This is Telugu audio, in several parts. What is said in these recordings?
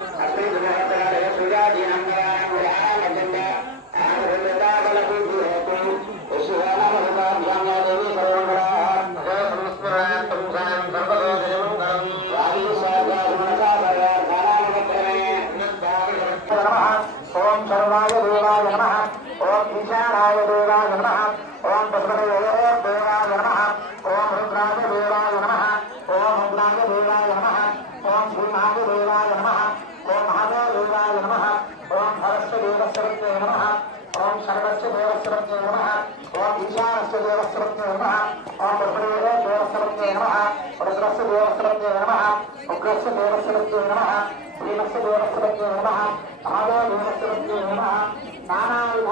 ¡Así es que me hacen la velocidad y! రుద్రస్య దేవస్వరత్యే నమ. ఉగ్రస్య దేవస్వరత్యే నమ. శ్రీమస్య దేవస్వరత్యే నమ. మహాదేవస్వరత్యే నమ. నానావిధ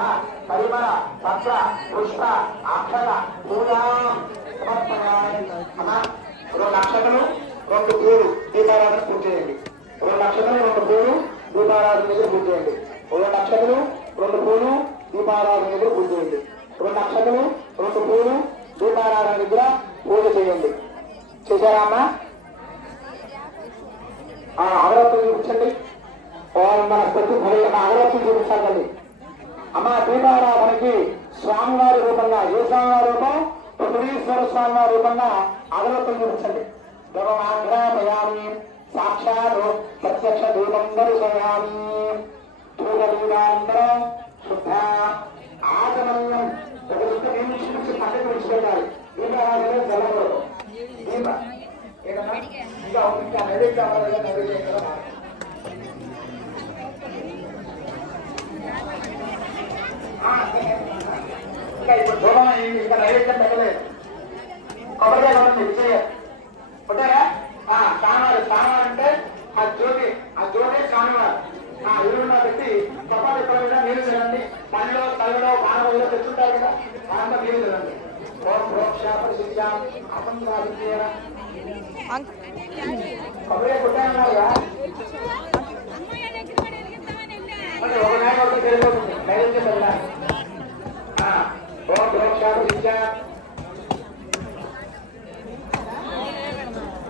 పరిమళ పత్ర పుష్ప అక్షర పూజా రెండు అక్షతలు రెండు పూలు దీపారాధన పూర్తి చేయండి రెండు అక్షతలు రెండు పూలు దీపారాధన దగ్గర పూజ చేయండి రెండు అక్షతలు రెండు పూలు దీపారాధన దగ్గర పూజ చేయండి రెండు అక్షతలు రెండు పూలు దీపారాధన దగ్గర పూజ చేయండి చేశారా అమ్మా ఆ అగరత్తులు చూపించండి ఓం మన ప్రతి భయ అగరత్తులు చూపించాలండి. అమ్మ దీపారాధనకి స్వామివారి రూపంగా ఏ స్వామివారి రూపం? పృథ్వీశ్వర స్వామివారి రూపంగా అగరత్తులు చూపించండి. భగవాగ్రామయామి సాక్షాత్ ప్రత్యక్ష దీపం దర్శయామి. ధూపదీపాంతరం శుద్ధ ఆచమనీయం ఒక చుట్ట నీళ్ళు చూపించి పక్కకు విడిచిపెట్టాలి దీపారాధన జలకూడదు దీప ఏదన్నా ఇంకా ఇంకా నైవేద్యం అవ్వాలి నైవేద్యం కదా ఇంకా ఇప్పుడు దూరం అయింది ఇంకా నైవేద్యం పెట్టలేదు ఎవరిదే మనం ఇచ్చేయాలి ఉంటారా స్నానాలు స్నానాలు అంటే ఆ జ్యోతి ఆ జ్యోతి స్వామివారు. ఆ ఇరువున పెట్టి చపాతి ఎప్పుడైనా మీద తినండి. పనిలో తలలో మానవులు తెచ్చుంటారు కదా అంతా నీళ్ళు తినండి. ఓం ప్రోక్ష పరిశుద్ధ్యాం అసంసాధించేన కొబ్బరికాయ కొట్టాను ఒక నాయకుడికి తెలియదు. నైవేద్యం వెళ్ళాలి. ఓం ప్రోక్ష పరిశుద్ధ్యాం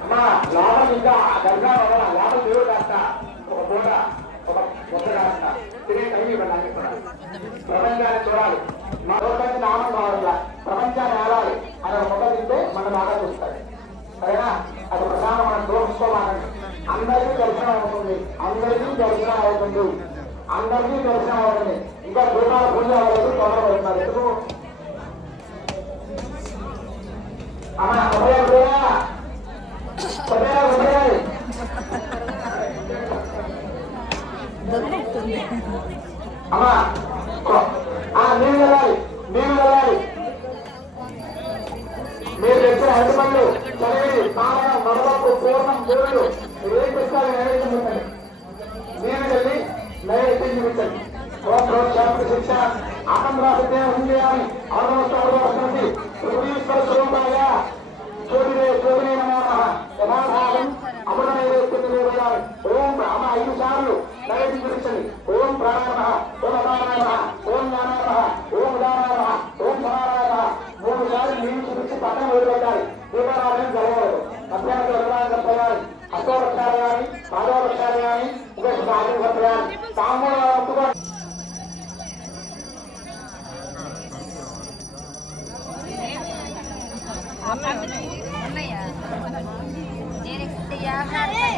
అమ్మా లోపల ఇంకా దర్గా వల్ల లోపల దేవుడు కాస్త ఒక పూట ఒక ముద్ద కాస్త తినే టైం ఇవ్వండి కూడా. ప్రపంచాన్ని చూడాలి. మా లోకానికి నామం కావాల? ప్రపంచాన్ని ఆడాలి అనే ఒక ముద్ద తింటే మన బాగా చూస్తాడు సరేనా? అది ప్రధానం మనం దోషించుకోవాలని అందరికీ దర్శనం అవుతుంది. అందరికీ దర్శనం అవుతుంది. అందరికీ దర్శనం అవుతుంది. ఇంకా దీపాల పూజ అవ్వలేదు తొందర పెడుతున్నారు ఎందుకు? అమ్మ. అమ్మా కొ- వెళ్ళాలి నీళ్ళు వెళ్ళాలి మీరు తెచ్చిన అరటి చదివి పాలన పూర్ణం ఏం నైవేద్యం పెట్టండి వెళ్ళి నైవేద్యం చూపించండి ఓం శిక్ష ఆనందరాశతే ఉంచేయాలి ఆనందవస్తుంది వదిలిపెట్టాలి దీపారాధన జరగలేదు మధ్యాహ్నం వదలాలని చెప్పాలి అష్టోపక్షాలు కానీ పాదోపక్షాలు కానీ ఇంకా సాధన చెప్పాలి సామూహిక ఉన్నాయా నేను ఇక్కడ యాభై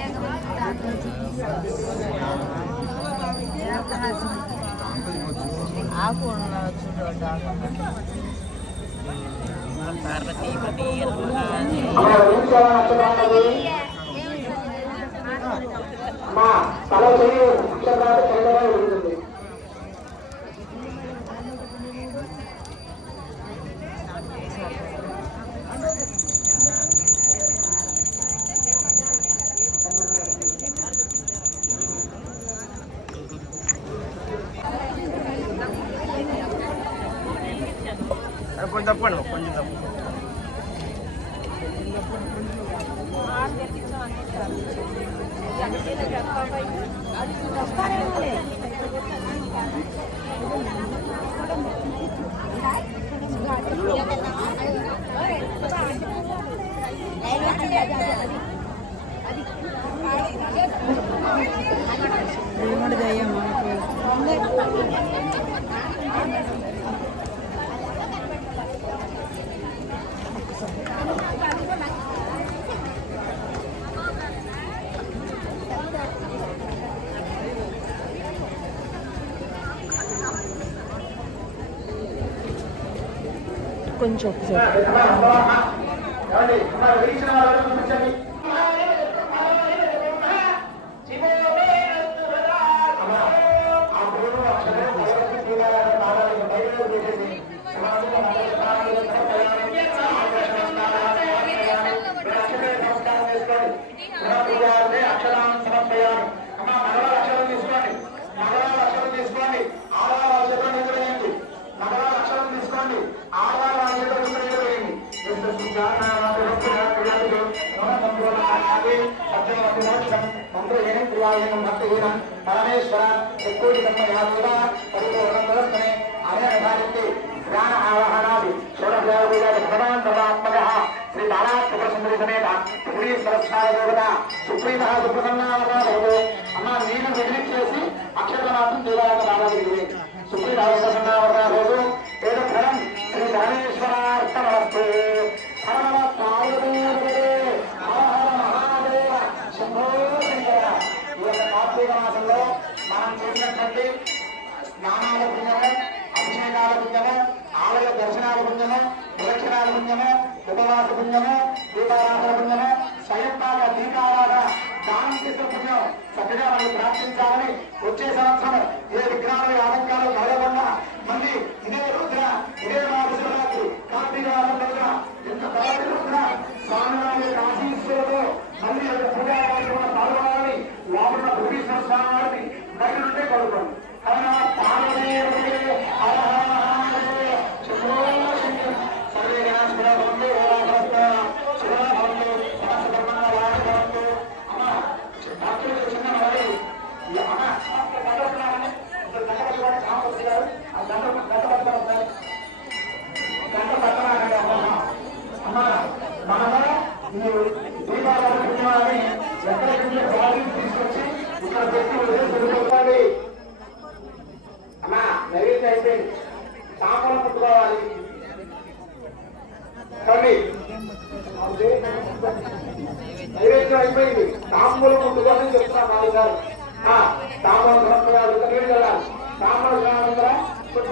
ఆకు చూడ పార్వతీ మా తల చేయి ఉంటుంది. కొంచెం తప్పండి కొంచెం తప్పు కొంచెం ఒకసారి ఎక్కువ పరిపూర్ణమే అనేక జ్ఞాన ఆవాహనాది షోడశోగాది భగవాన్ సదాత్మక శ్రీ బాలాత్మక సుందరి సమేత శ్రీ దేవత సుప్రీత అమ్మ నేను చేసి దేవాలయ సుప్రీత పుణ్యము ఉపవాస పుణ్యము దీపారాధన పుణ్యము స్వయంపాక దీపారాధన దానం చేసిన పుణ్యం. చక్కగా మనం ప్రార్థించాలని వచ్చే సంవత్సరం ఏ విగ్రహాలు ఆటంకాలు కలగకుండా మళ్ళీ ఇదే రోజున ఇదే మాసరాత్రి కార్తీక మాసం రోజున ఎంత తయారు రుద్ర స్వామివారి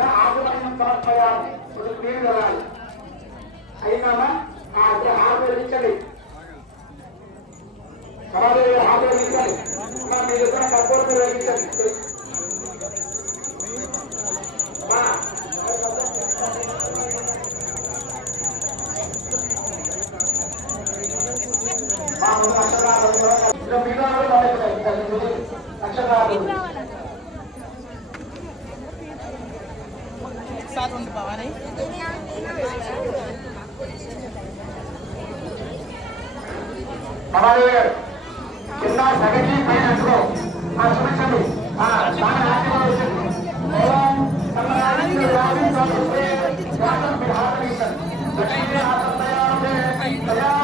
కొంచెం ఆకుపడిన సమర్పయాలు కొంచెం వెళ్ళాలి అయినామా మీ దగ్గర అక్షరాలు అక్షరాలు బాబాదేవి గారు. కింద సగటి పైన అనుకో చూపించండి. తయారు